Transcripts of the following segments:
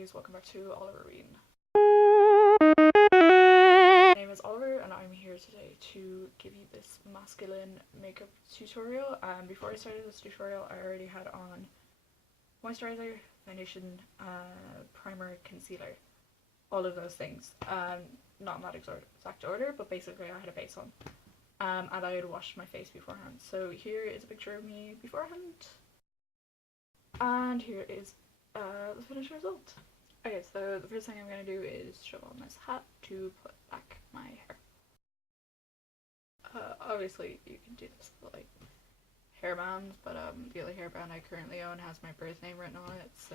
guys, welcome back to Oliver Reading. My name is Oliver and I'm here today to give you this masculine makeup tutorial. Before I started this tutorial I already had on moisturizer, foundation, primer, concealer, all of those things. Not in that exact order, but basically I had a base on. And I had washed my face beforehand. So here is a picture of me beforehand. And here is the finished result. Okay, so the first thing I'm going to do is shove on this hat to put back my hair. Obviously you can do this with like hairbands, but the only hairband I currently own has my birth name written on it, so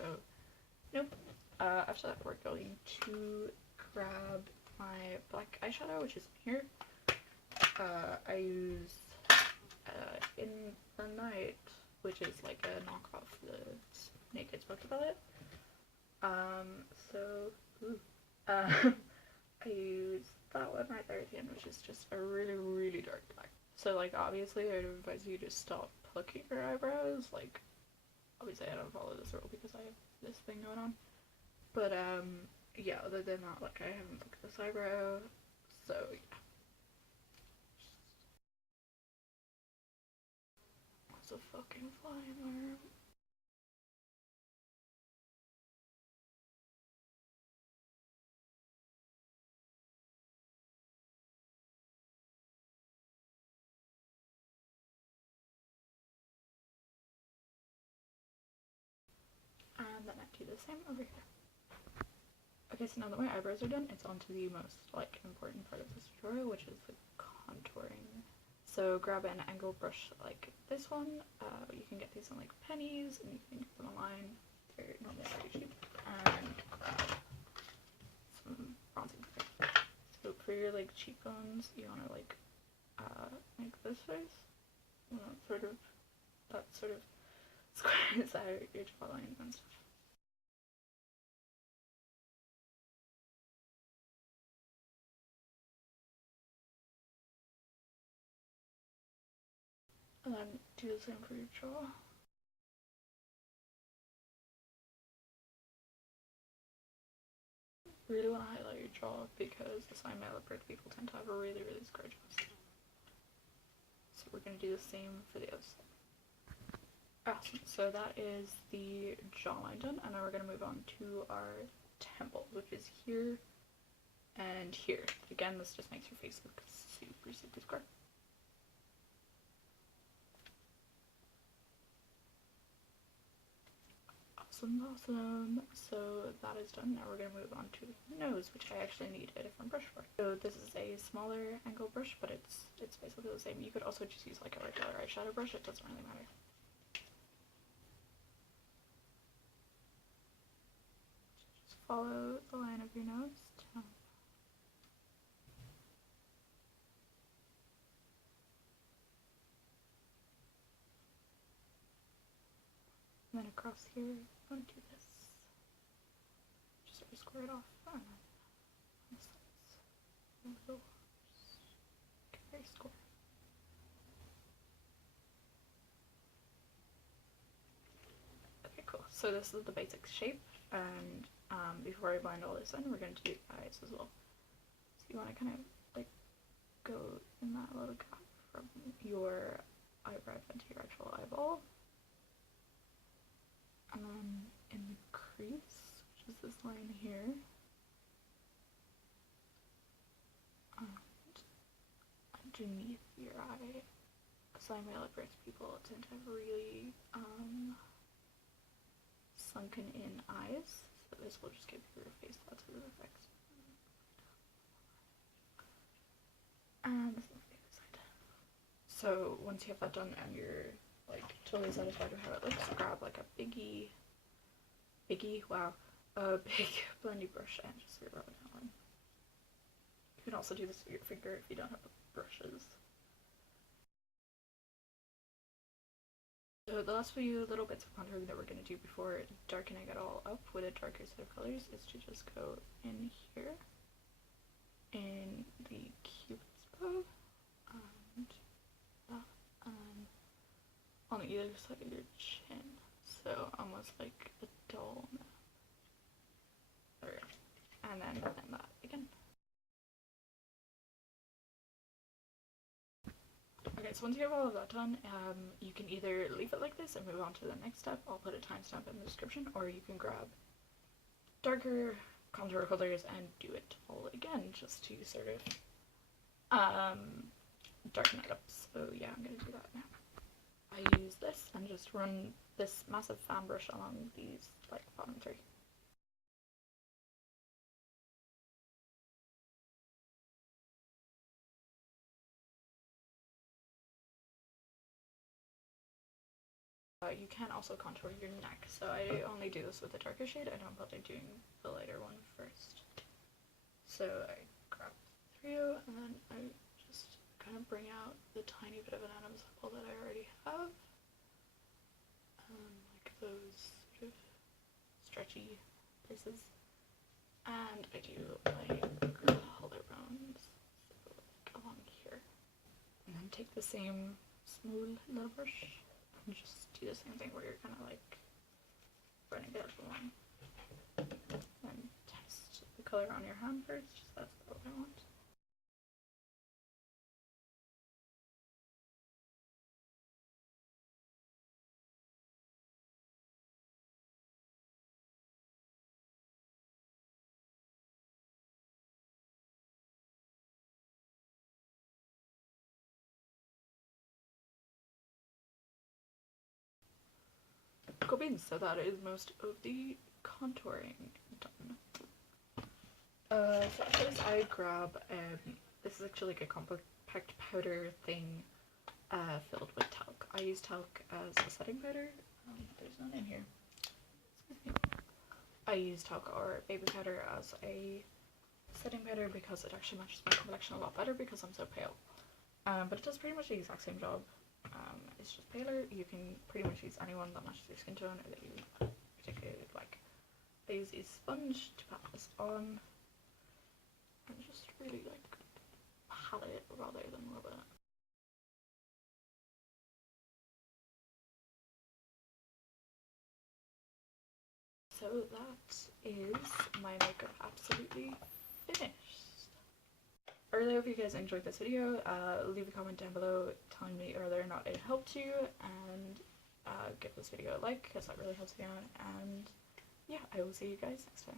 nope. After that we're going to grab my black eyeshadow, which is here. I use In the Night, which is like a knockoff the Naked Smoky palette. I use that one right there at the end, which is just a really dark black. So like obviously I'd advise you to stop plucking your eyebrows. Like obviously I don't follow this rule because I have this thing going on. But yeah, other than that, like I haven't plucked this eyebrow, so yeah. There's a fucking fly in my room. And then I do the same over here. Okay, so now that my eyebrows are done, it's on to the most like important part of this tutorial, which is the contouring. So grab an angled brush like this one. You can get these on like pennies, and you can get them online. They're normally pretty cheap. And some bronzing cream. So for your like cheekbones, you want to like make this face. That sort of squares out your jawline and stuff. And then do the same for your jaw. Really want to highlight your jaw because the sign Malapert people tend to have a really square jaws. So we're going to do the same for the other side. Awesome. So that is the jawline done, and now we're going to move on to our temples, which is here and here. Again, this just makes your face look super square. Awesome. So that is done. Now we're going to move on to the nose, which I actually need a different brush for. So this is a smaller angle brush, but it's basically the same. You could also just use like a regular eyeshadow brush, it doesn't really matter. Just follow the line of your nose down. And then across here, I'm going to do this. Just sort of square it off. And then on the sides, a little, very square. Okay, cool. So this is the basic shape, and before I blend all this in, we're going to do eyes as well. So you want to kind of like go in that little gap from your eyebrow down to your actual eyeball. And then in the crease, which is this line here, and underneath your eye. Sign Malapert people tend to have really sunken in eyes, so this will just give your face lots of effects. And this is the other side. So once you have that done and you're like totally satisfied with how it looks, grab like a big blendy brush and just sort of rub it down. You can also do this with your finger if you don't have brushes. So the last few little bits of contouring that we're going to do before darkening it all up with a darker set of colors is to just go in here in the Cupid's bow and that on either side of your chin, so almost like a doll mouth. so once you have all of that done, you can either leave it like this and move on to the next step. I'll put a timestamp in the description, or you can grab darker contour colors and do it all again, just to sort of darken it up. So yeah, I'm gonna do that now. I use this and just run this massive fan brush along these like bottom three. You can also contour your neck, so I only do this with the darker shade. I don't bother doing the lighter one first. So I grab the 3O and then I just kind of bring out the tiny bit of an Adam's apple that I already have. Like those sort of stretchy places. And I do my collarbones, so like along here. And then take the same small little brush and just do the same thing where you're kind of like running it along. And test the color on your hand first, that's what I want. Cool beans, so that is most of the contouring done. So first I grab, this is actually like a compact powder thing filled with talc. I use talc as a setting powder. There's none in here. Excuse me. I use talc or baby powder as a setting powder because it actually matches my complexion a lot better because I'm so pale. But it does pretty much the exact same job. It's just paler. You can pretty much use anyone that matches your skin tone or that you particularly like. I use a sponge to pat this on and just really like pat it rather than rub it. So that is my makeup absolutely finished. I really hope you guys enjoyed this video. Leave a comment down below telling me whether or not it helped you, and give this video a like because that really helps me out. And yeah, I will see you guys next time.